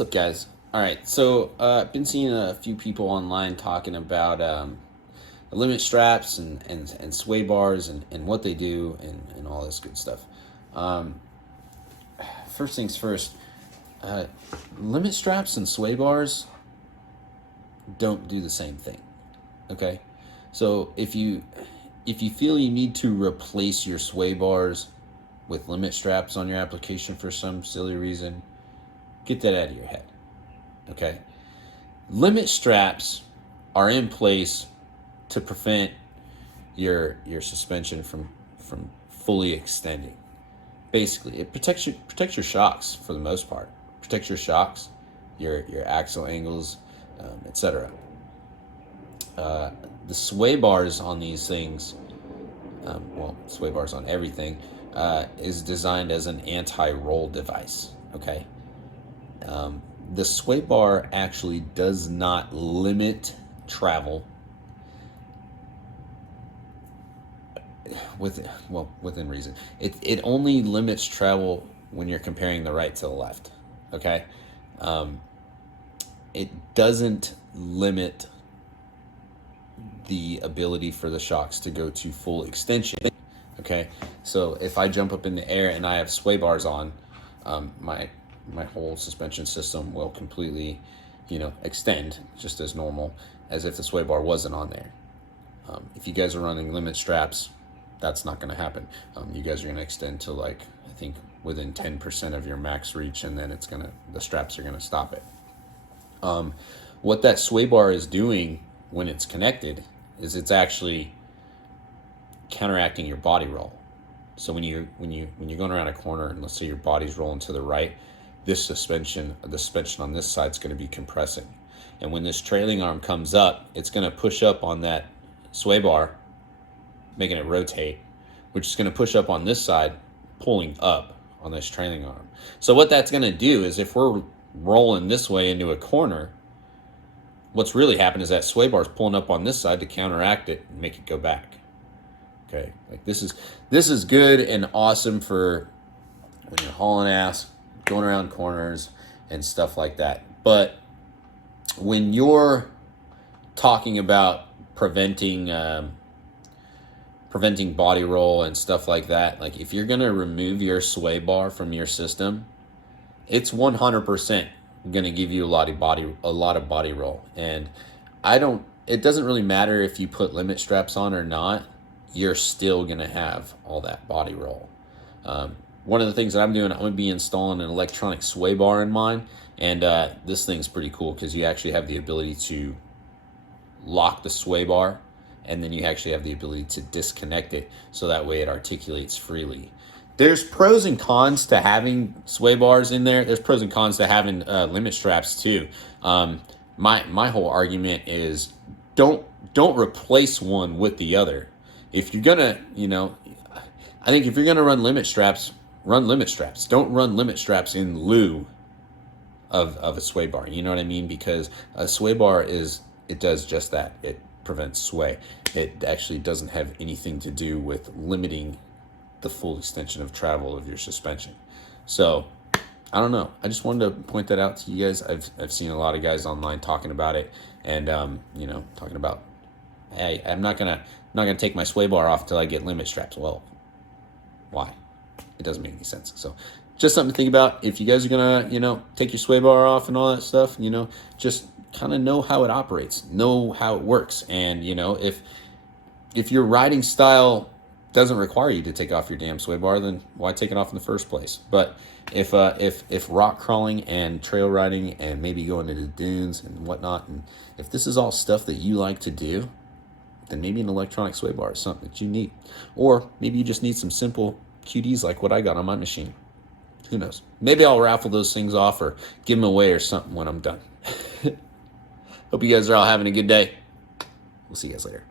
What's up, guys? All right, so I've been seeing a few people online talking about limit straps and sway bars and what they do and all this good stuff. Um, First things first, uh, limit straps and sway bars don't do the same thing. Okay, so if you feel you need to replace your sway bars with limit straps on your application for some silly reason, get that out of your head. Okay, limit straps are in place to prevent your suspension from fully extending. Basically, it protects your shocks for the most part. Protects your shocks, your axle angles, etc. The sway bars on these things, sway bars on everything, is designed as an anti-roll device. Okay. The sway bar actually does not limit travel within reason. It only limits travel when you're comparing the right to the left. Okay. It doesn't limit the ability for the shocks to go to full extension. Okay. So if I jump up in the air and I have sway bars on, my whole suspension system will completely, extend just as normal as if the sway bar wasn't on there. If you guys are running limit straps, that's not going to happen. You guys are going to extend to I think within 10% of your max reach, and then the straps are going to stop it. What that sway bar is doing when it's connected is it's actually counteracting your body roll. So when you're going around a corner and let's say your body's rolling to the right, the suspension on this side is going to be compressing. And when this trailing arm comes up, it's going to push up on that sway bar, making it rotate, which is going to push up on this side, pulling up on this trailing arm. So what that's going to do is if we're rolling this way into a corner, what's really happened is that sway bar is pulling up on this side to counteract it and make it go back. Okay, this is good and awesome for when you're hauling ass, going around corners and stuff like that. But when you're talking about preventing body roll and stuff like that, like if you're going to remove your sway bar from your system, it's 100% going to give you a lot of body roll. And it doesn't really matter if you put limit straps on or not, you're still going to have all that body roll. One of the things that I'm doing, I'm going to be installing an electronic sway bar in mine. And this thing's pretty cool because you actually have the ability to lock the sway bar, and then you actually have the ability to disconnect it so that way it articulates freely. There's pros and cons to having sway bars in there. There's pros and cons to having limit straps too. My whole argument is don't replace one with the other. If you're gonna, I think if you're gonna run limit straps, run limit straps. Don't run limit straps in lieu of a sway bar. You know what I mean? Because a sway bar it does just that. It prevents sway. It actually doesn't have anything to do with limiting the full extension of travel of your suspension. So I don't know. I just wanted to point that out to you guys. I've seen a lot of guys online talking about it, and talking about, hey, I'm not gonna take my sway bar off until I get limit straps. Well, why? It doesn't make any sense. So just something to think about. If you guys are gonna take your sway bar off and all that stuff, just kind of know how it operates, know how it works, and if your riding style doesn't require you to take off your damn sway bar, then why take it off in the first place? But if rock crawling and trail riding and maybe going into the dunes and whatnot, and if this is all stuff that you like to do, then maybe an electronic sway bar is something that you need. Or maybe you just need some simple QDs like what I got on my machine. Who knows? Maybe I'll raffle those things off or give them away or something when I'm done. Hope you guys are all having a good day. We'll see you guys later.